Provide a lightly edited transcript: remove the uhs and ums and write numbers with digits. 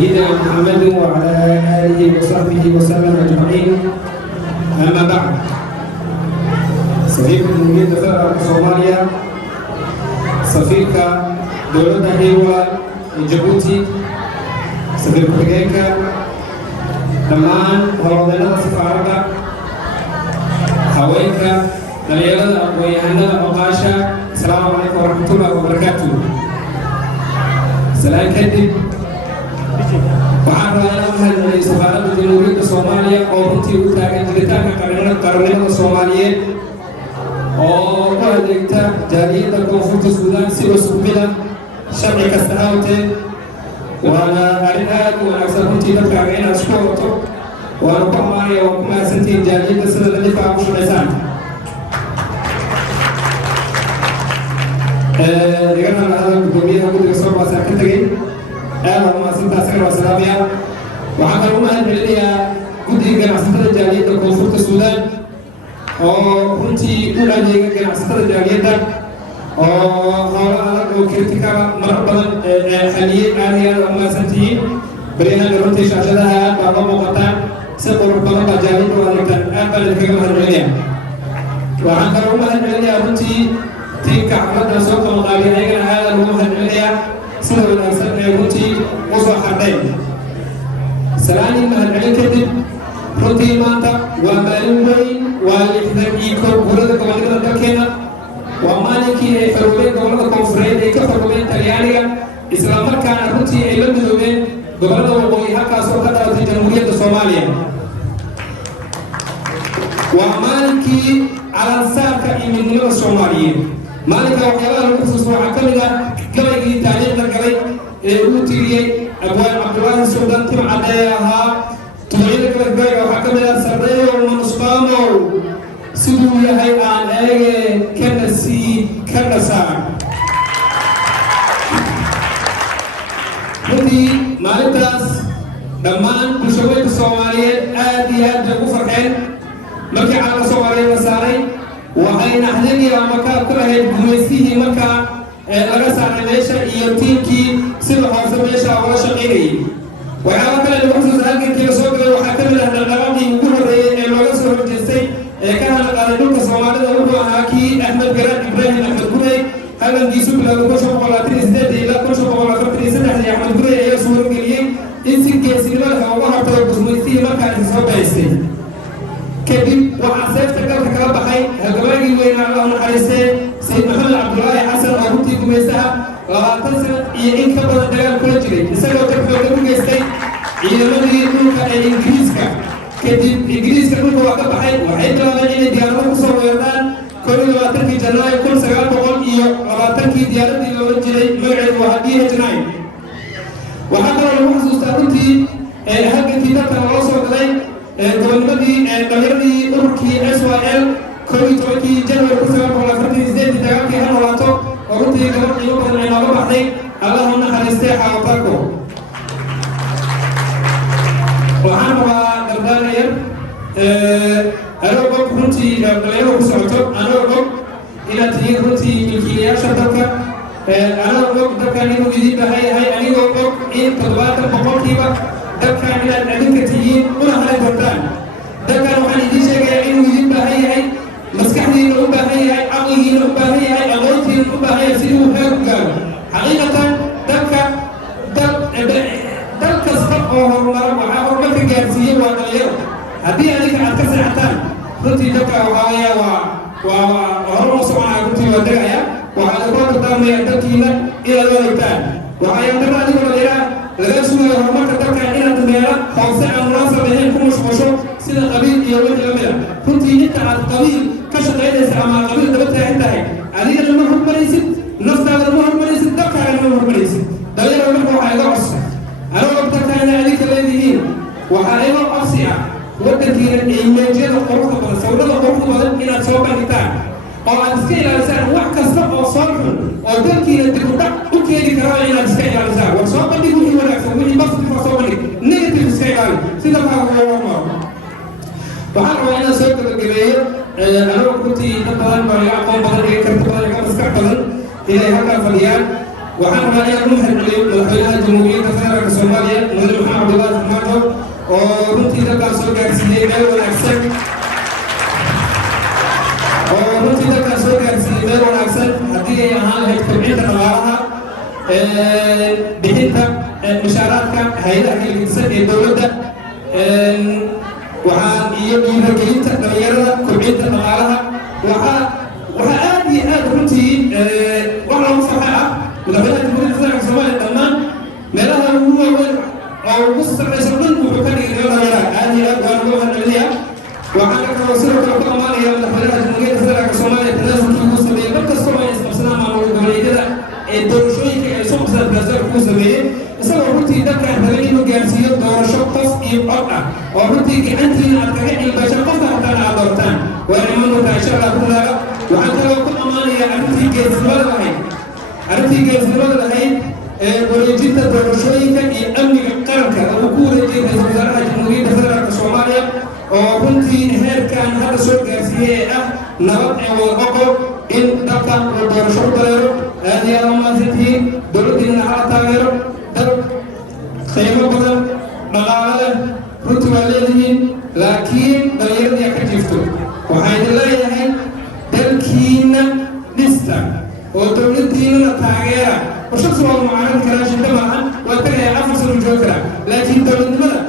سيدنا محمد وعلى آله وصحبه وسلم أجمعين. أما بعد، سفير جمهورية فدرالك Soomaaliya, safiirka dowladda Hiiwa ee Jabuuti, safiir ku-xigeenka, dhammaan howlwadeennada safaaradda, haweenka, dhalinyarada, aqoon-yahanada, oqaasha, asalaamu calaykum waraxmatullaahi wabarakaatuh. Salaan kadib, waxaan rabaa inaan mahadceliyo safaaradda jamhuuriyadda Soomaaliya oo runtii u taagan jiritaanka qarannimada Soomaaliyeed oo u adeegta jaaliyadda koonfurta Suudaan si cusub mida sharci kasta hawtee. waana arrin aad u wanaagsan runtii dadkaaga inaad isku wadato. waana ku ammaanaya waa ku mahadsantihiin jaaliyadda sida nadiifaa u shaqaysaan. digana lahada gudoomiyaha guddiga soo baasaan ka tegey aad waa mahadsantaa asagana waa salaamaya. waxaan kaloo u mahadcelinayaa guddiga ganacsatada jaaliyadda koonfurta Suudaan oo runtii u adeega ganacsatada jaaliyadda oo howlo adag oo kritikala marar badan xaliyey. aad iyo aad waa mahadsantihiin. baryahan runtii shaashadaha aad baa loo muuqataan, si qurux badan baa jaaliyadda u adeegtaan. aad baan idinkaga mahadcelinaya. waxaan kaloo u mahadcelinayaa runtii tiimka xafladda soo qabanqaabiya, ayagana aadaan ugu mahadcelinayaa sida wanaagsan ee runtii u soo xardheen. salaaniin mahadcelin kadib, runtii maanta waa maalin weyn, waa 60 guurada gobollada dalkeena. waa maalinkii ay xoroobeen gobollada koonfureed ay ka xoroobeen Talyaaniga, isla markaana runtii ay la midoobeen gobollada waqooyi halkaas oo ka dhalatay jamhuuriyadda Soomaaliya. waa maalinkii calansaarka iyo midnimada Soomaaliyeed. maalinka waxyaabaha lagu xusuusto waxaa ka mid ah gabaygii taariikhda galay ee uu tiriyey abwaan Cabdulaahi Suldaan Timcadde ee ahaa tuucyada galbeega. waxaa ka mid ah sarreeyow manusqaamow siduu yahay aan eege kana sii kana saar. runtii maalintaas dhammaan bulshooyinka Soomaaliyeed aad iyo aad bay ugu farxeen markii calanka Soomaaliyeed la saaray. waxay naxdinii ama kaab ku lahayd gumaysihii markaa laga saaray meesha iyo tiimkii sida hoose meesha oola shaqaynayay. waxyaaba kale lagu xusuusta halgankii la soo galay waxaa ka mid ah dhaqdhaqaaqii ugu horreeyey ee looga soo horjeestay ee ka hadlaqaaday dhulka Soomaalida wuxuu ahaa kii Axmed Garaad Ibraahim Axmed Gurey. halgankiisu bilaabay 1938 ilaa 1943 Axmed Gurey ayaa suurageliyey in si geesinimo leh uga hortago gumaysihii markaa isa soo bahaystay. kadib waxaa seefta galka kala baxay halgamaagii weynaa Allah u naxariistee Sayid Maxamed Cabdulaahi Xasan oo runtii gumaysaha 20 sano iyo in ka badan dagaal kula jiray, isagoo dad xoogan u geystay ciidamadii dhulka ee Ingiriiska. kadib Ingiriiska dhulka waa ka baxay, waxay bilaabeen inay diyaarado ku soo weeraraan 21 Janaayo 1920 diyaaradii loola jiray magaceedu waa DH9. waxaa kaloo lagu xusuustaa runtii halgankii dalka loo soo galay gobonnimadii dhalinyaradii ururkii SYL 11 Janaayo 1948 dagaalkii ha noolaato oo runtii gabadh qiimo badan ay nooga baxday. Allah u naxariistee xaawataako. waxaan rabaa dardaaran anoo og runtii dhalinyaro ku socoto, anoo og inaad tihiin runtii milkiilayaasha dalka, anoo og dalkan inuu idin baahan yahay, anigoo og in 70% dalkan inaad adinka tihiin una halay doontaan. dalkan waxaan idiin sheegayaa inuu idin baahan yahay, maskaxdiina u baahan yahay, caqligiina u baahan yahay, aqoontiina u baahan yahay sidii uu heer u gaaro. xaqiiqatan dal kasta oo horumara waxaa horumarka gaarsiiyey waa dhalinyaro. haddii adinka aad ka seexataan runtii dalka waxaa waa horumar soconaya, runtii waa degaya. waxaa lagu dardaarmaya dalkiina inaad wareegtaan. waxaa yandara adigoo dhalinyara laga sugayo horumarka dalka inaad meelo hoose aan munaasab ahayn ku mashquusho sida qabiil iyo wixii la mid ah. runtii inta aad qabiil ka shaqaynaysa ama qabiil daba taagan tahay, adigana ma horumaraysid, naftaadana ma horumaraysid, dalkaagana ma horumaraysid. dhalinyaro marka waxaa iga codsa anagoo dalkaana adinka leedihiin, waxaa iga codsi ah waddankiina imeejyada quruxda badan, sawirada quruxda badan inaad soo bandhigtaan oo aad iska ilaalisaan wax kasta oo soo xun oo dalkiina dib u dhac u keeni karaa inaad iska ilaalisaan. war soo bandhig wixii wanaagsan, wixii positive soo bandhig, negative iska ilaali si dalkaaga loo horumaro. waxaan rabaa inaan soo gabagabeeyo anagoo runtii dad badan baa iga aqoon badan, iga karti badan, iga maskax badan inay halkaa fadhiyaan. waxaan rabaa inaan u mahadceliyo madaxweynaha jamhuuriyadda federaalka Soomaaliya mudane hay'adaha kala gedisan ee dowladda waxaan iyo dhiirigelinta dhalinyarada kobcinta dhaqaalaha waxaa aad iyo aad runtii wax lagu farxa ah madaxweynaha jamhuuriyadda federaalka soomaaliya dhammaan meelaha ugu waaweyn oo ugu sarreysa dhan wuxuu ka dhigay dhalinyarada aad iyo aad baan ugu mahadcelinayaa waxaan kaloo sidoo kale ku ammaanayaa madaxweynaha jamhuuriyadda federaalka soomaaliya tanaasulkii uu sameeyey mar kastoo ay isqabsadaan maamul goboleedyada ee doorashooyinka ay soo qabsadaan tanaasulka uu sameeyey isagoo runtii dadkaan rabay inuu gaarsiiyo doorasho qof iyo cod ah oo runtii gacantiina aad kaga cilbashaan qofka hataan aad doortaan waa iman doontaa insha allah ku daaga waxaan kaloo ku ammaanayaa arrintii geesnimada lahayd ee wareejinta doorashooyinka iyo amniga qaranka oo ku wareejiyay ra-iisul wasaaraha jamhuuriyadda federaalka soomaaliya oo runtii heerkan hadda soo gaarsiiyey ee ah nabad ee wada oqol in dalkan uu doorasho u dareero aad iyo aad umahadsantihiin dowladdiina hala taageero dad qiimo badan dhaqaale runtii waa leedihiin laakiin dhallinyaradii ka jiifto waxaan idin leeyahay dalkiina dhista oo dowladdiinana taageera وشخص هو معارض كلام شدة معا وكان يعرف سر الجوكرة لكن دولة